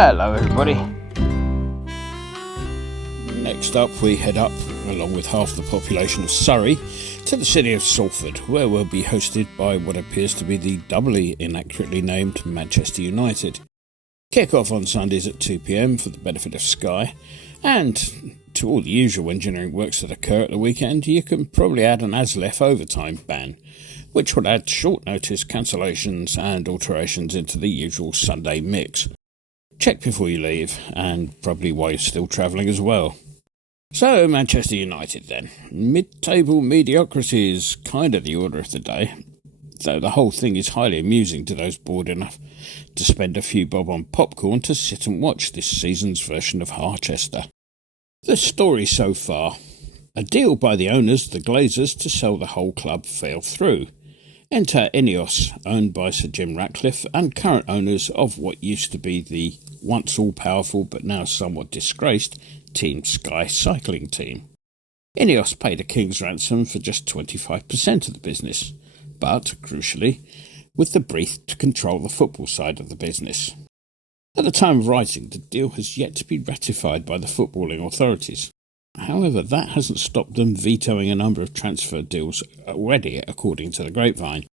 Hello everybody. Next up, we head up, along with half the population of Surrey, to the city of Salford, where we'll be hosted by what appears to be the doubly inaccurately named Manchester United. Kick-off on Sundays at 2 p.m. for the benefit of Sky, and to all the usual engineering works that occur at the weekend, you can probably add an ASLEF overtime ban, which would add short notice cancellations and alterations into the usual Sunday mix. Check before you leave, and probably while you're still travelling as well. So, Manchester United then. Mid-table mediocrity is kind of the order of the day, though the whole thing is highly amusing to those bored enough to spend a few bob on popcorn to sit and watch this season's version of Harchester. The story so far: a deal by the owners, the Glazers, to sell the whole club fell through. Enter Ineos, owned by Sir Jim Ratcliffe, and current owners of what used to be the once all-powerful but now somewhat disgraced Team Sky cycling team. Ineos paid a king's ransom for just 25% of the business, but, crucially, with the brief to control the football side of the business. At the time of writing, the deal has yet to be ratified by the footballing authorities. However, that hasn't stopped them vetoing a number of transfer deals already, according to the grapevine.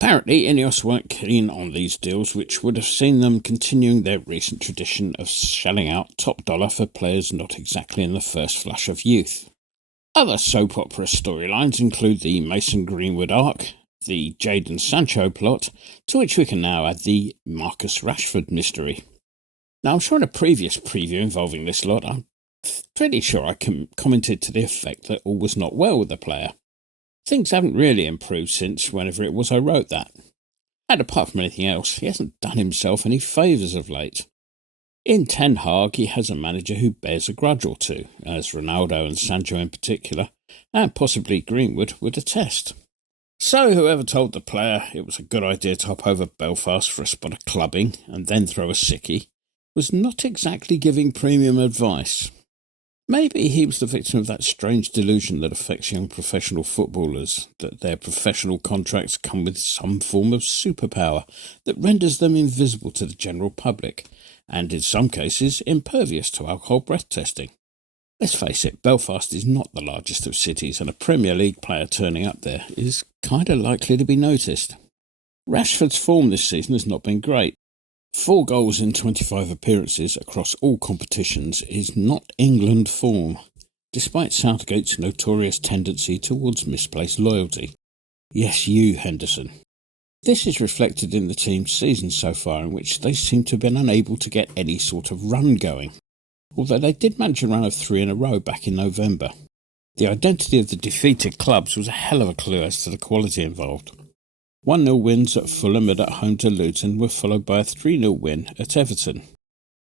Apparently, Ineos weren't keen on these deals, which would have seen them continuing their recent tradition of shelling out top dollar for players not exactly in the first flush of youth. Other soap opera storylines include the Mason Greenwood arc, the Jadon Sancho plot, to which we can now add the Marcus Rashford mystery. Now, I'm sure in a previous preview involving this lot, I'm pretty sure I commented to the effect that all was not well with the player. Things haven't really improved since whenever it was I wrote that. And apart from anything else, he hasn't done himself any favours of late. In Ten Hag, he has a manager who bears a grudge or two, as Ronaldo and Sancho in particular, and possibly Greenwood, would attest. So whoever told the player it was a good idea to hop over Belfast for a spot of clubbing and then throw a sickie was not exactly giving premium advice. Maybe he was the victim of that strange delusion that affects young professional footballers, that their professional contracts come with some form of superpower that renders them invisible to the general public, and in some cases impervious to alcohol breath testing. Let's face it, Belfast is not the largest of cities, and a Premier League player turning up there is kind of likely to be noticed. Rashford's form this season has not been great. 4 goals in 25 appearances across all competitions is not England form, despite Southgate's notorious tendency towards misplaced loyalty. Yes, you, Henderson. This is reflected in the team's season so far, in which they seem to have been unable to get any sort of run going, although they did manage a run of 3 in a row back in November. The identity of the defeated clubs was a hell of a clue as to the quality involved. 1-0 wins at Fulham and at home to Luton were followed by a 3-0 win at Everton.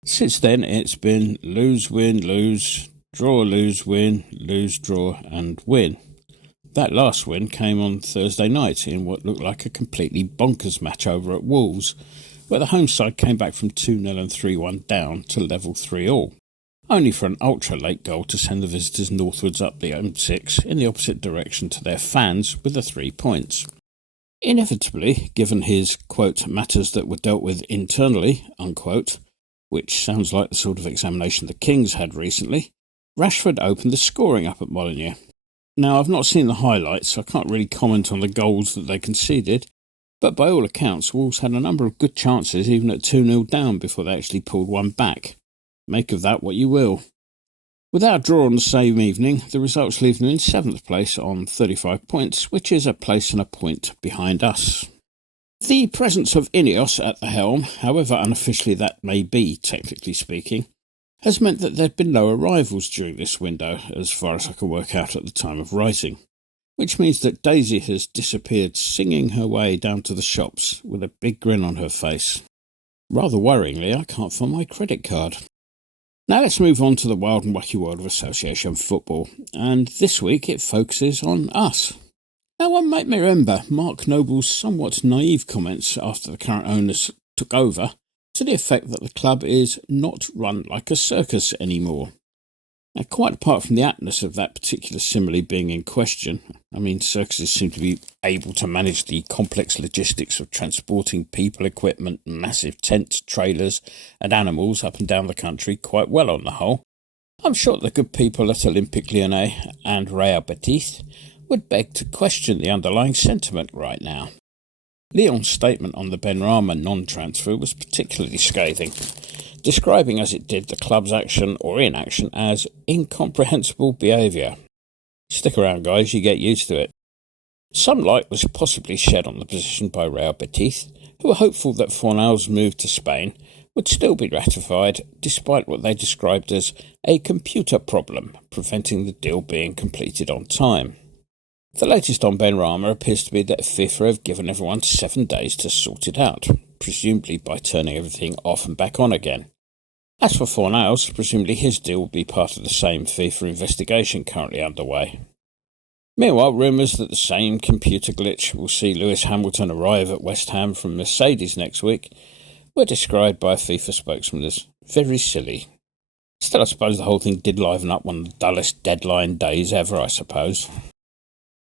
Since then, it's been lose, win, lose, draw, lose, win, lose, draw, and win. That last win came on Thursday night in what looked like a completely bonkers match over at Wolves, where the home side came back from 2-0 and 3-1 down to level 3-all, only for an ultra-late goal to send the visitors northwards up the M6 in the opposite direction to their fans with the 3 points. Inevitably, given his, quote, matters that were dealt with internally, unquote, which sounds like the sort of examination the Kings had recently, Rashford opened the scoring up at Molineux. Now, I've not seen the highlights, so I can't really comment on the goals that they conceded, but by all accounts, Wolves had a number of good chances even at 2-0 down before they actually pulled one back. Make of that what you will. Without a draw on the same evening, the results leave them in 7th place on 35 points, which is a place and a point behind us. The presence of Ineos at the helm, however unofficially that may be, technically speaking, has meant that there have been no arrivals during this window, as far as I can work out at the time of writing, which means that Daisy has disappeared singing her way down to the shops with a big grin on her face. Rather worryingly, I can't find my credit card. Now let's move on to the wild and wacky world of association football, and this week it focuses on us. Now one might remember Mark Noble's somewhat naive comments after the current owners took over, to the effect that the club is not run like a circus anymore. Now, quite apart from the aptness of that particular simile being in question, I mean, circuses seem to be able to manage the complex logistics of transporting people, equipment, massive tents, trailers, and animals up and down the country quite well on the whole. I'm sure the good people at Olympique Lyonnais and Real Betis would beg to question the underlying sentiment right now. Lyon's statement on the Benrahma non-transfer was particularly scathing, describing as it did the club's action or inaction as incomprehensible behaviour. Stick around, guys, you get used to it. Some light was possibly shed on the position by Real Betis, who were hopeful that Fornal's move to Spain would still be ratified despite what they described as a computer problem preventing the deal being completed on time. The latest on Benrahma appears to be that FIFA have given everyone 7 days to sort it out, presumably by turning everything off and back on again. As for Fornals, presumably his deal will be part of the same FIFA investigation currently underway. Meanwhile, rumours that the same computer glitch will see Lewis Hamilton arrive at West Ham from Mercedes next week were described by a FIFA spokesman as very silly. Still, I suppose the whole thing did liven up one of the dullest deadline days ever, I suppose.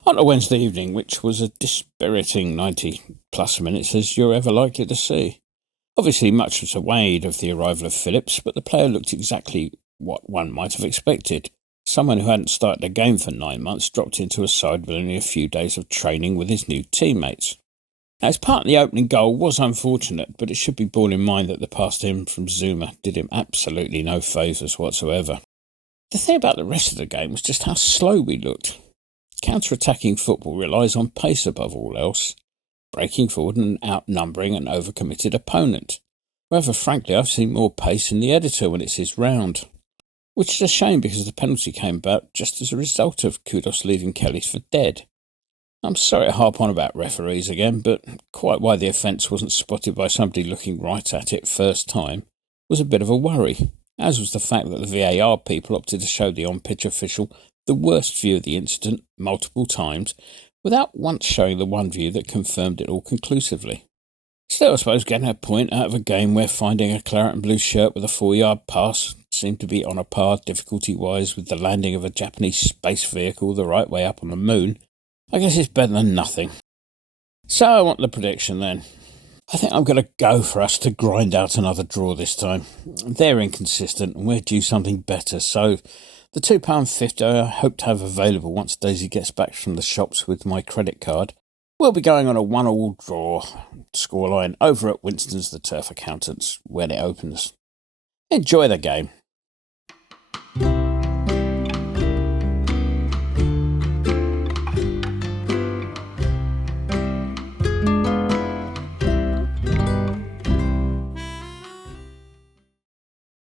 On a Wednesday evening, which was a dispiriting 90-plus minutes as you're ever likely to see. Obviously, much was awaited of the arrival of Phillips, but the player looked exactly what one might have expected. Someone who hadn't started a game for 9 months dropped into a side with only a few days of training with his new teammates. Now, his part in the opening goal was unfortunate, but it should be borne in mind that the pass to him from Zuma did him absolutely no favours whatsoever. The thing about the rest of the game was just how slow we looked. Counter-attacking football relies on pace above all else, breaking forward and outnumbering an overcommitted opponent. However, frankly, I've seen more pace in the editor when it's his round. Which is a shame because the penalty came about just as a result of Kudos leaving Kelly's for dead. I'm sorry to harp on about referees again, but quite why the offence wasn't spotted by somebody looking right at it first time was a bit of a worry, as was the fact that the VAR people opted to show the on-pitch official the worst view of the incident multiple times without once showing the one view that confirmed it all conclusively. Still, I suppose getting a point out of a game where finding a claret and blue shirt with a 4-yard pass seemed to be on a par difficulty-wise with the landing of a Japanese space vehicle the right way up on the moon, I guess it's better than nothing. So I want the prediction then. I think I'm going to go for us to grind out another draw this time. They're inconsistent and we're due something better, so the £2.50 I hope to have available once Daisy gets back from the shops with my credit card will be going on a 1-1 draw scoreline over at Winston's the Turf Accountants when it opens. Enjoy the game.